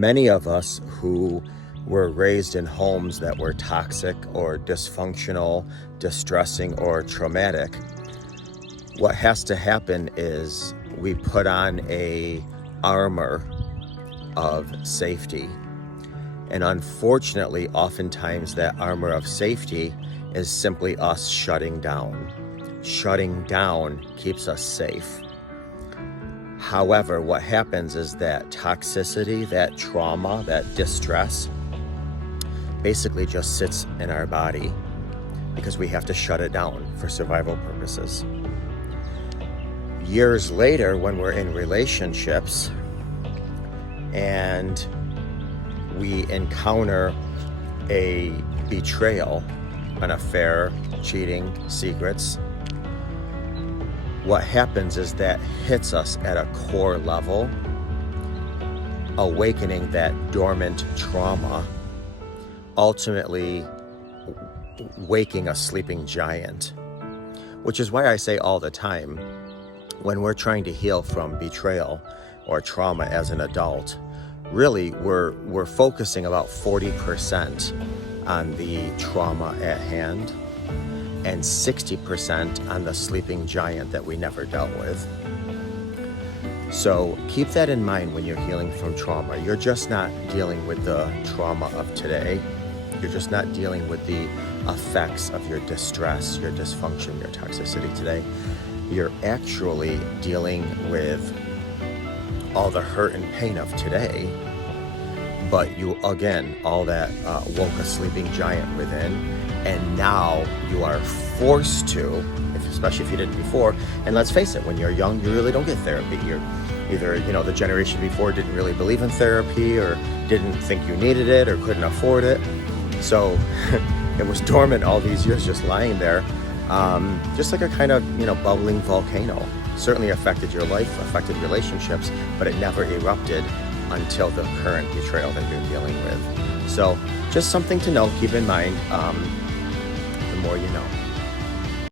Many of us who were raised in homes that were toxic or dysfunctional, distressing, or traumatic, what has to happen is we put on a armor of safety. And unfortunately, oftentimes that armor of safety is simply us shutting down. Shutting down keeps us safe. However, what happens is that toxicity, that trauma, that distress basically just sits in our body because we have to shut it down for survival purposes. Years later, when we're in relationships and we encounter a betrayal, an affair, cheating, secrets, what happens is that hits us at a core level, awakening that dormant trauma, ultimately waking a sleeping giant. Which is why I say all the time, when we're trying to heal from betrayal or trauma as an adult, really we're focusing about 40% on the trauma at hand and 60% on the sleeping giant that we never dealt with. So keep that in mind when you're healing from trauma. You're just not dealing with the trauma of today. You're just not dealing with the effects of your distress, your dysfunction, your toxicity today. You're actually dealing with all the hurt and pain of today, but you, again, all that woke a sleeping giant within, and now you are forced to, especially if you didn't before, and let's face it, when you're young, you really don't get therapy. You're either, the generation before didn't really believe in therapy or didn't think you needed it or couldn't afford it. So it was dormant all these years, just lying there, just like a kind of, bubbling volcano. Certainly affected your life, affected relationships, but it never erupted until the current betrayal that you're dealing with. So just something to know, keep in mind, the more you know.